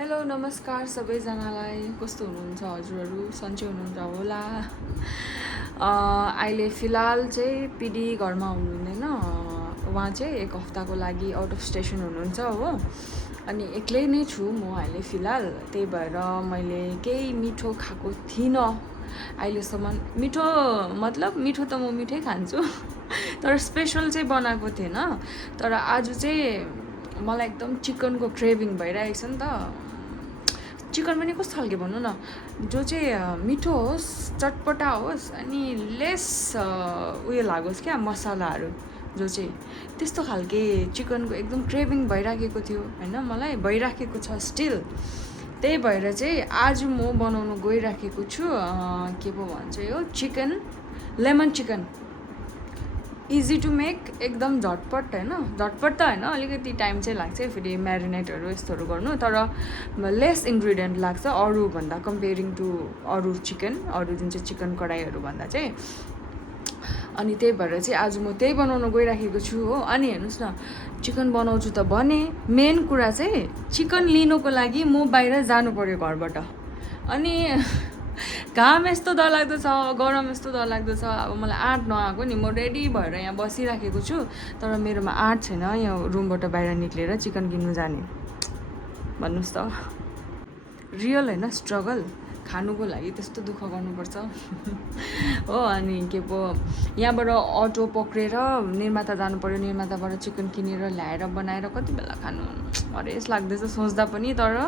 Hello नमस्कार सबैजनालाई कस्तो हुनुहुन्छ हजुरहरू सन्चै हुनुहुन्छ होला अहिले फिलहाल चाहिँ पिडी घरमा हुनुहुँदैन उहाँ चाहिँ एक हप्ताको लागि आउट अफ स्टेसन हुनुहुन्छ हो अनि एक्लै नै छु म अहिले फिलहाल त्यही भएर मैले केही मिठो खाएको थिइनँ अहिलेसम्म मिठो मतलब मिठो त म मिठै खान्छु तर स्पेसल चाहिँ बनाएको थिएन तर आज चाहिँ मलाई एकदम चिकनको क्रेभिङ भइरहेको छ नि त चिकन पनि कस्तो खालको भन्नु न जो चाहिँ मिठो होस् चटपटा होस् अनि लेस उयो लागोस् क्या मसलाहरू जो चाहिँ त्यस्तो खालके चिकनको एकदम क्रेभिङ भइराखेको थियो होइन मलाई भइराखेको छ स्टिल त्यही भएर चाहिँ आज म बनाउनु गइराखेको छु के पो भन्छ यो chicken lemon chicken easy to make एकदम झटपट होइन झटपट त होइन अलिकति टाइम चाहिँ लाग्छ फेरि म्यारिनेटहरू यस्तोहरू गर्नु तर लेस इन्ग्रिडियन्ट लाग्छ अरूभन्दा कम्पेरिङ टु अरू चिकन अरू जुन चाहिँ चिकन कडाईहरू भन्दा चाहिँ अनि त्यही भएर चाहिँ आज म त्यही बनाउन गइराखेको छु हो अनि हेर्नुहोस् न चिकन बनाउँछु त भने मेन कुरा चाहिँ चिकन लिनुको लागि म बाहिर जानु पऱ्यो घरबाट अनि घाम यस्तो डरलाग्दो छ गरम यस्तो डरलाग्दो छ अब मलाई आँट नआएको नि म रेडी भएर यहाँ बसिराखेको छु तर मेरोमा आँट छैन यहाँ रुमबाट बाहिर निक्लेर चिकन किन्नु जाने भन्नुहोस् त रियल होइन स्ट्रगल खानुको लागि त्यस्तो दुःख गर्नुपर्छ हो अनि के पो यहाँबाट अटो पक्रेर निर्माता जानु पऱ्यो निर्माताबाट चिकन किनेर ल्याएर बनाएर कति बेला खानु हरेस लाग्दैछ सोच्दा पनि तर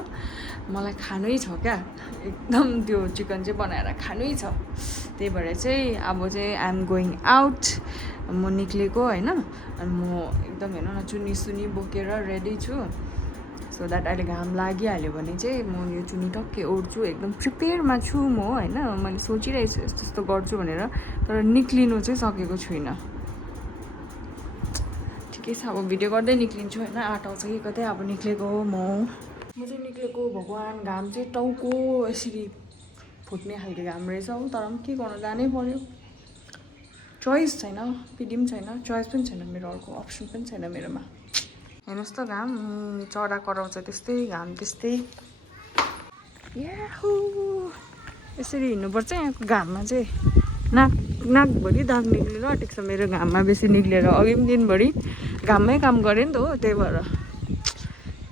मलाई खानै छ क्या एकदम त्यो चिकन चाहिँ बनाएर खानै छ त्यही भएर चाहिँ अब चाहिँ आइएम गोइङ आउट म निक्लेको होइन अनि म एकदम हेर्नु न चुनी सुनी बोकेर रेडी छु सो द्याट अहिले घाम लागिहाल्यो भने चाहिँ म यो चुनी टक्कै ओढ्छु एकदम प्रिपेयरमा छु म होइन मैले सोचिरहेको छु यस्तो यस्तो गर्छु भनेर तर निक्लिनु चाहिँ सकेको छुइनँ ठिकै छ अब भिडियो गर्दै निक्लिन्छु होइन आँट आउँछ कि कतै अब निक्लेको हो म चाहिँ निक्लेको भगवान् घाम चाहिँ टाउको यसरी फुट्ने खालको घाम रहेछ हो तर पनि के गर्नु जानै पर्यो चोइस छैन पिडी पनि छैन चोइस पनि छैन मेरो अर्को अप्सन पनि छैन मेरोमा हेर्नुहोस् त घाम चरा कराउँछ त्यस्तै घाम त्यस्तै याहु यसरी हिँड्नुपर्छ यहाँको घाममा चाहिँ नाकभरि दाग निक्लेर आँटेको छ मेरो घाममा बेसी निक्लेर अघि पनि दिनभरि घाममै काम गरेँ नि त हो त्यही भएर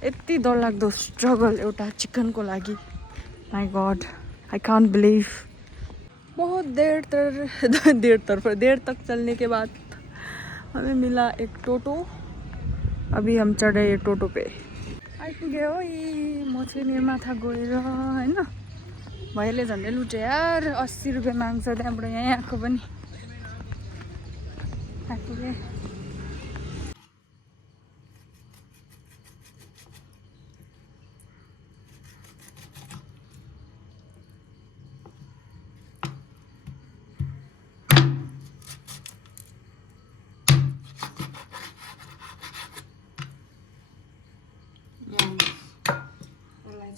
यति डरलाग्दो स्ट्रगल एउटा चिकनको लागि my God I can't believe बहुत देर तक चलने के बाद हमें मिला एक टोटो अभी हम चढ रहे टोटो पे आइपुग्यो है म चाहिँ निर्माथा गएर होइन भाइले झन्डै लुटे यार 80 रुपियाँ माग्छ त्यहाँबाट यहाँ आएको पनि आइपुगेँ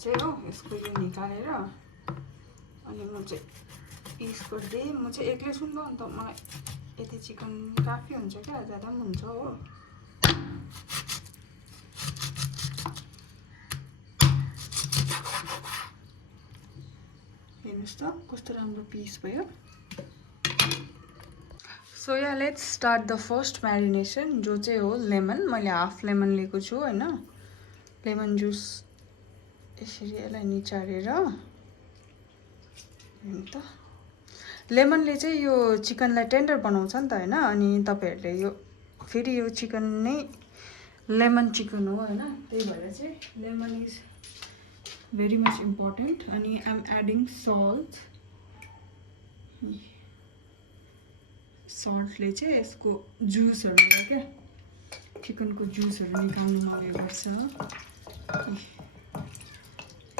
चाहिँ हो यसको यो निकालेर अनि म चाहिँ पिस गर्दै म चाहिँ एक्लै छु नि त अन्त मलाई यति चिकन काफी हुन्छ क्या ज्यादा पनि हुन्छ हो हेर्नुहोस् त कस्तो राम्रो पिस भयो so yeah let's start the first marination जो चाहिँ हो लेमन मैले हाफ लेमन लिएको छु होइन लेमन जुस यसरी यसलाई निचारेर त लेमनले चाहिँ यो चिकनलाई टेन्डर बनाउँछ नि त होइन अनि तपाईँहरूले यो फेरि यो चिकन नै लेमन चिकन हो होइन त्यही भएर चाहिँ lemon is very much important अनि आइएम एडिङ सल्टले चाहिँ यसको जुसहरू क्या चिकनको जुसहरू निकाल्नुमा उयो गर्छ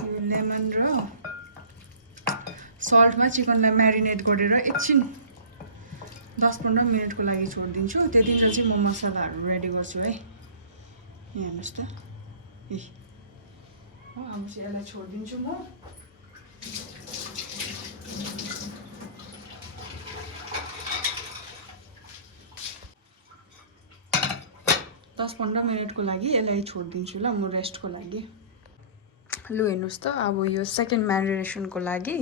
यो लेमन र सल्टमा चिकनलाई म्यारिनेट गरेर एकछिन 10-15 मिनटको लागि छोडिदिन्छु त्यतिन्जेल चाहिँ म मसलाहरू रेडी गर्छु है यहाँ हेर्नुहोस् त अब चाहिँ यसलाई छोडिदिन्छु म 10-15 मिनटको लागि यसलाई छोडिदिन्छु ल म रेस्टको लागि लु हेर्नुहोस् त अब यो सेकेन्ड म्यारिनेसनको लागि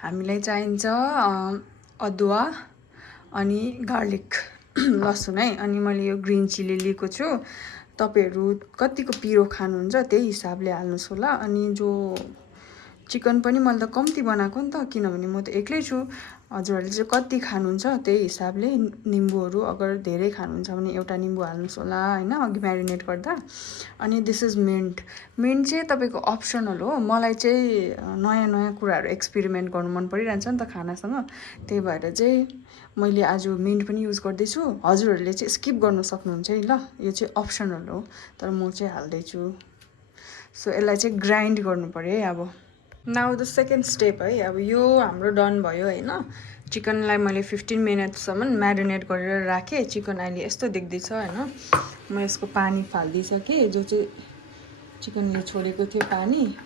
हामीलाई चाहिन्छ अदुवा अनि गार्लिक लसुन है। अनि मैले यो ग्रिन चिली लिएको छु। तपाईँहरू कतिको पिरो खानुहुन्छ त्यही हिसाबले हाल्नुहोस् होला। अनि जो चिकन पनि मैले त कम्ती बनाएको नि त, किनभने म त एक्लै छु। हजुरहरूले चाहिँ कति खानुहुन्छ त्यही हिसाबले निम्बुहरू अगर धेरै खानुहुन्छ भने एउटा निम्बु हाल्नुहोस् होला होइन, अघि म्यारिनेट गर्दा। अनि दिस इज मिन्ट चाहिँ तपाईँको अप्सनल हो। मलाई चाहिँ नयाँ नयाँ कुराहरू एक्सपेरिमेन्ट गर्नु मन परिरहन्छ नि त खानासँग, त्यही भएर चाहिँ मैले आज मिन्ट पनि युज गर्दैछु। हजुरहरूले चाहिँ स्किप गर्न सक्नुहुन्छ है ल, यो चाहिँ अप्सनल हो, तर म चाहिँ हाल्दैछु। सो यसलाई चाहिँ ग्राइन्ड गर्नु पऱ्यो है। अब नाउ द सेकेन्ड स्टेप है। अब यो हाम्रो डन भयो होइन। चिकनलाई मैले 15 मिनटसम्म म्यारिनेट गरेर राखेँ। चिकन अहिले यस्तो देख्दैछ होइन। म यसको पानी फालिदिइसकेँ, जो चाहिँ चिकनले छोडेको थियो पानी।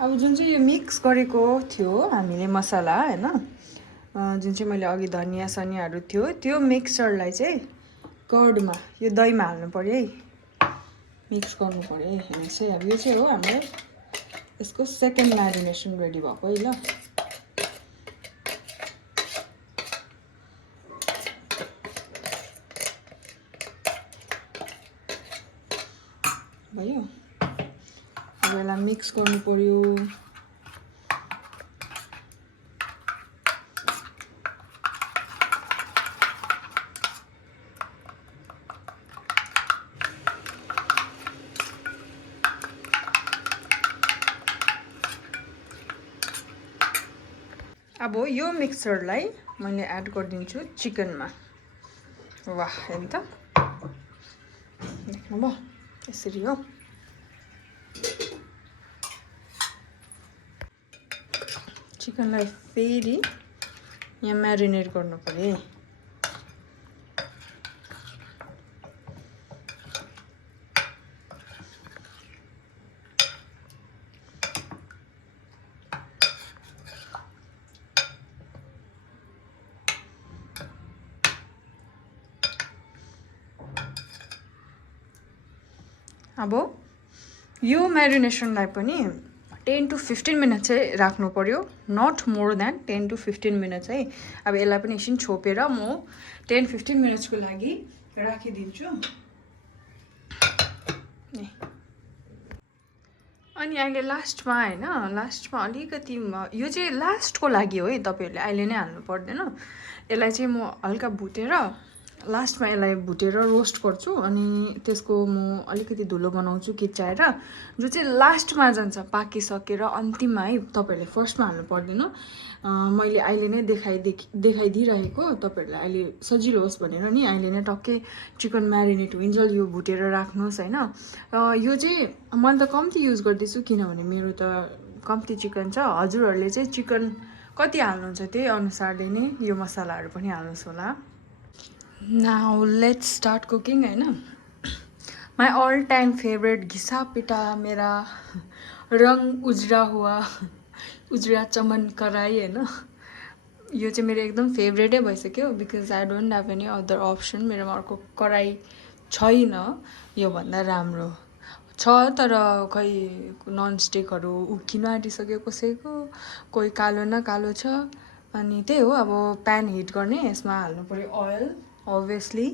अब जुन चाहिँ यो मिक्स गरेको थियो हामीले मसला होइन, जुन चाहिँ मैले अघि धनियाँ सनियाँहरू थियो, त्यो मिक्सचरलाई चाहिँ कर्डमा यो दहीमा हाल्नु पऱ्यो है, मिक्स गर्नु पऱ्यो है। हेर्नुहोस् है, अब यो चाहिँ हो हाम्रो यसको सेकेन्ड म्यारिनेसन रेडी भएको है ल। भयो, अब यसलाई मिक्स गर्नु पऱ्यो। अब यो मिक्सचरलाई मैले एड गरिदिन्छु चिकनमा। वाह हेर्नु त, देख्नुभयो यसरी हो। चिकनलाई फेरि यहाँ म्यारिनेट गर्नु पऱ्यो है। अब यो म्यारिनेसनलाई पनि 10 to 15 मिनट चाहिँ राख्नु पऱ्यो, not more than 10 to 15 minutes है। अब यसलाई पनि एकछिन छोपेर म 10-15 मिनट्सको लागि राखिदिन्छु। अनि अहिले लास्टमा होइन, लास्टमा अलिकति यो चाहिँ लास्टको लागि हो है, तपाईँहरूले अहिले नै हाल्नु पर्दैन। यसलाई चाहिँ म हल्का भुटेर लास्टमा यसलाई भुटेर रोस्ट गर्छु। अनि त्यसको म अलिकति धुलो बनाउँछु किच्चाएर, जो चाहिँ लास्टमा जान्छ पाकिसकेर अन्तिममा है। तपाईँहरूले फर्स्टमा हाल्नु पर्दैन। मैले अहिले नै देखाइदिइरहेको, तपाईँहरूलाई अहिले सजिलो होस् भनेर नि अहिले नै टक्कै चिकन म्यारिनेट हुइन्जेल यो भुटेर राख्नुहोस् होइन। यो चाहिँ मैले त कम्ती युज गर्दैछु किनभने मेरो त कम्ती चिकन छ। हजुरहरूले चाहिँ चिकन कति हाल्नुहुन्छ त्यही अनुसारले नै यो मसलाहरू पनि हाल्नुहोस् होला। नाउ लेट्स स्टार्ट कुकिङ होइन। माई ऑल टाइम फेवरेट घिसा पिटा मेरा रङ उजरा चमन कराई होइन। यो चाहिँ मेरो एकदम फेभरेटै भइसक्यो, because I don't have any other option. मेरोमा अर्को कराई छैन योभन्दा राम्रो छ, तर खै ननस्टिकहरू उक्किन आँटिसक्यो कसैको, कोही कालो न कालो छ। अनि त्यही हो, अब प्यान हिट गर्ने, यसमा हाल्नु पऱ्यो ओइल अभियसली।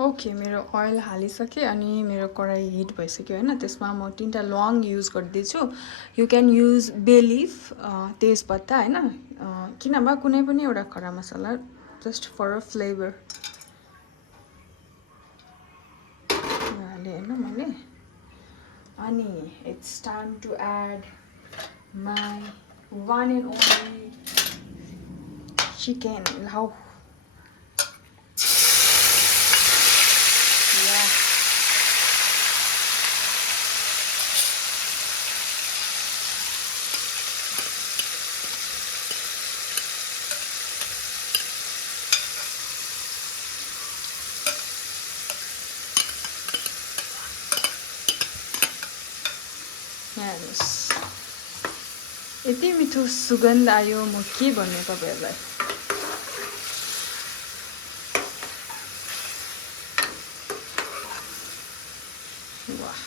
ओके, मेरो ओइल हालिसकेँ अनि मेरो कराई हिट भइसक्यो होइन। त्यसमा म 3टा लौंग युज गर्दैछु। You can use bay leaf, तेजपत्ता होइन, कि नभए कुनै पनि एउटा खडा मसला, जस्ट फर अ फ्लेभर हालेँ होइन मैले। अनि it's time to add my one and only chicken. लाउ हेर्नुहोस् यति मिठो सुगन्ध आयो, म के भन्नु तपाईँहरूलाई। वाह,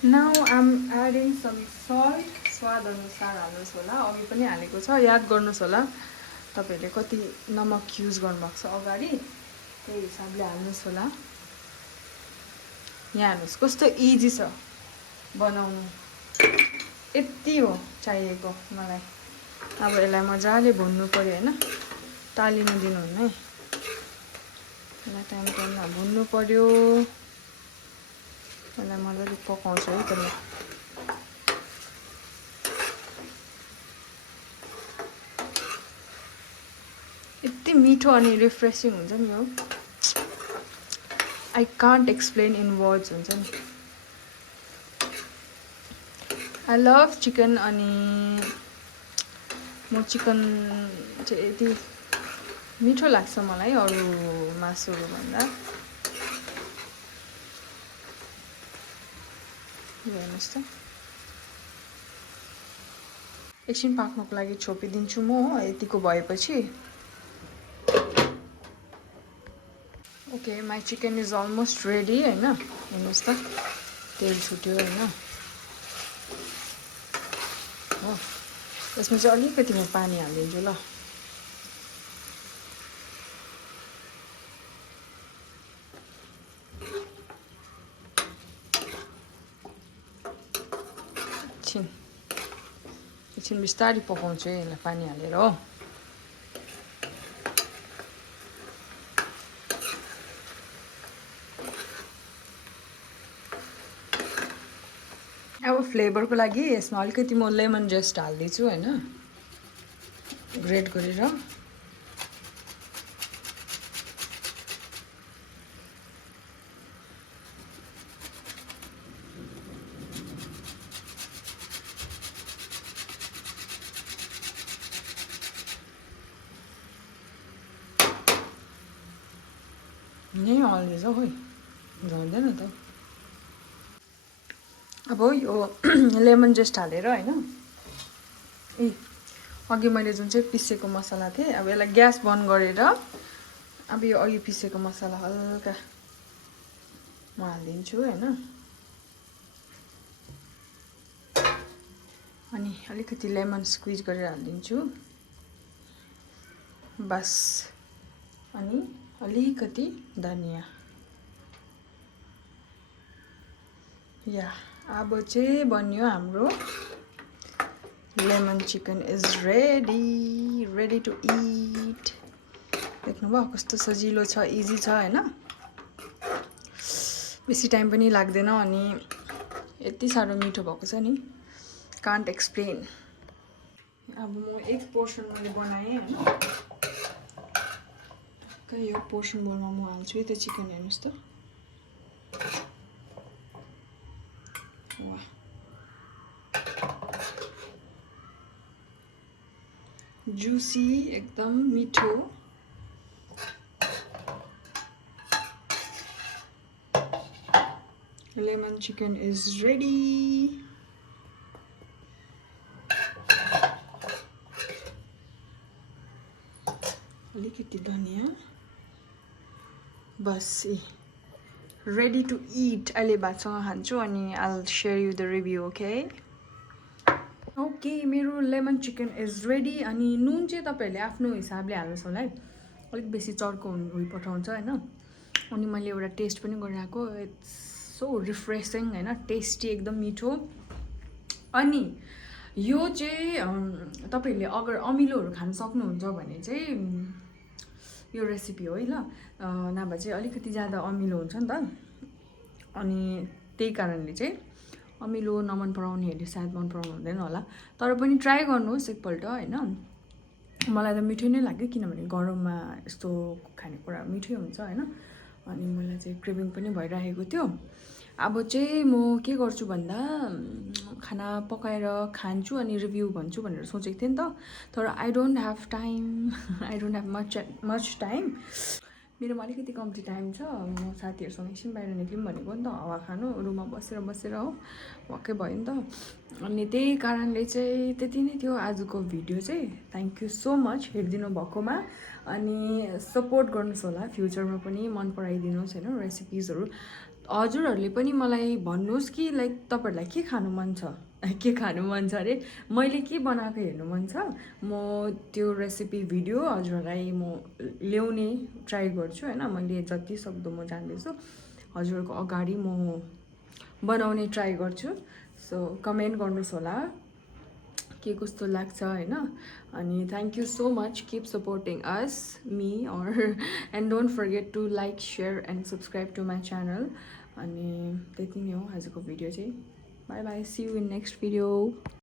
नाउ आम एडिङ सम सल्ट स्वाद अनुसार हाल्नुहोस् होला अघि पनि हालेको छ याद गर्नुहोस् होला तपाईँहरूले कति नमक युज गर्नुभएको छ अगाडि त्यही हिसाबले हाल्नुहोस् होला यहाँ हेर्नुहोस् कस्तो इजी छ बनाउनु यति हो चाहिएको मलाई अब यसलाई मजाले भुन्नु पऱ्यो होइन टालिनु दिनुहुन्न है यसलाई टाइम टाइममा भुन्नु पऱ्यो यसलाई मजाले पकाउँछु है त्यसलाई यति मिठो अनि रिफ्रेसिङ हुन्छ नि हो I can't explain in words हुन्छ नि आई लभ चिकन अनि म चिकन चाहिँ यति मिठो लाग्छ मलाई अरू मासुहरू भन्दा हेर्नुहोस् त एकछिन पाक्नको लागि छोपिदिन्छु म यतिको भएपछि okay my chicken is almost ready होइन हेर्नुहोस् त तेल छुट्यो होइन हो यसमा चाहिँ अलिकति म पानी हालिदिन्छु ल एकछिन बिस्तारै पकाउँछु यसलाई पानी हालेर हो अब फ्लेभरको लागि यसमा अलिकति म लेमन जस्ट हाल्दैछु होइन ग्रेट गरेर यहीँ हाल्दैछ खोइ झर्दैन त अब यो लेमन जस्ट हालेर होइन ए अघि मैले जुन चाहिँ पिसेको मसला थिएँ अब यसलाई ग्यास बन्द गरेर अब यो अघि पिसेको मसला हल्का म हालिदिन्छु होइन अनि अलिकति लेमन स्क्विज गरेर हालिदिन्छु बस अनि अलिकति धनिया या अब चाहिँ बन्यो हाम्रो lemon chicken is ready to eat देख्नुभयो कस्तो सजिलो छ इजी छ होइन बेसी टाइम पनि लाग्दैन अनि यति साह्रो मिठो भएको छ नि कान्ट एक्सप्लेन अब म एक पोर्सन मैले बनाएँ होइन यो पोर्सन बोलमा म हाल्छु है त्यो चिकन हेर्नुहोस् त वाह जुसी एकदम मिठो लेमन चिकन इज रेडी अलिकति धनिया बस रेडी टु इट अहिले भातसँग खान्छु अनि I share you the review okay मेरो लेमन चिकन इज रेडी अनि नुन चाहिँ तपाईँहरूले आफ्नो हिसाबले हाल्नुहोस् होला है अलिक बेसी चर्को भइपठाउँछ होइन अनि मैले एउटा टेस्ट पनि गरिरहेको इट्स सो रिफ्रेसिङ होइन टेस्टी एकदम मिठो अनि यो चाहिँ तपाईँहरूले अगर अमिलोहरू खान सक्नुहुन्छ भने चाहिँ यो रेसिपी हो है ल नभए चाहिँ अलिकति ज्यादा अमिलो हुन्छ नि त अनि त्यही कारणले चाहिँ अमिलो नमन पराउनेहरूले सायद मन पराउनु हुँदैन होला तर पनि ट्राई गर्नुहोस् एकपल्ट होइन मलाई त मिठो नै लाग्यो किनभने गरममा यस्तो खानेकुरा मिठै हुन्छ होइन अनि मलाई चाहिँ क्रेभिङ पनि भइरहेको थियो अब चाहिँ म के गर्छु भन्दा खाना पकाएर खान्छु अनि रिभ्यू भन्छु भनेर सोचेको थिएँ नि त तर I don't have time I don't have much time मेरोमा अलिकति कम्ती टाइम छ म साथीहरूसँग एकछिन बाहिर निक्ल्यौँ भनेको नि त हावा खानु रुममा बसेर हो वाक्कै भयो नि त अनि त्यही कारणले चाहिँ त्यति नै थियो आजको भिडियो चाहिँ थ्याङ्क यू सो मच हेरिदिनु भएकोमा अनि सपोर्ट गर्नुहोस् होला फ्युचरमा पनि मन पराइदिनुहोस् होइन रेसिपिजहरू हजुरहरूले पनि मलाई भन्नुहोस् कि लाइक तपाईँहरूलाई के खानु मन छ के खानु मन छ अरे मैले के बनाएको हेर्नु मन छ म त्यो रेसिपी भिडियो हजुरहरूलाई म ल्याउने ट्राई गर्छु होइन मैले जति सक्दो म जान्दैछु हजुरहरूको अगाडि म बनाउने ट्राई गर्छु सो कमेन्ट गर्नुहोस् होला के कस्तो लाग्छ होइन अनि thank you so much keep supporting us me or and don't forget to like share and subscribe to my channel अनि त्यति नै हो आजको भिडियो चाहिँ bye bye see you in next video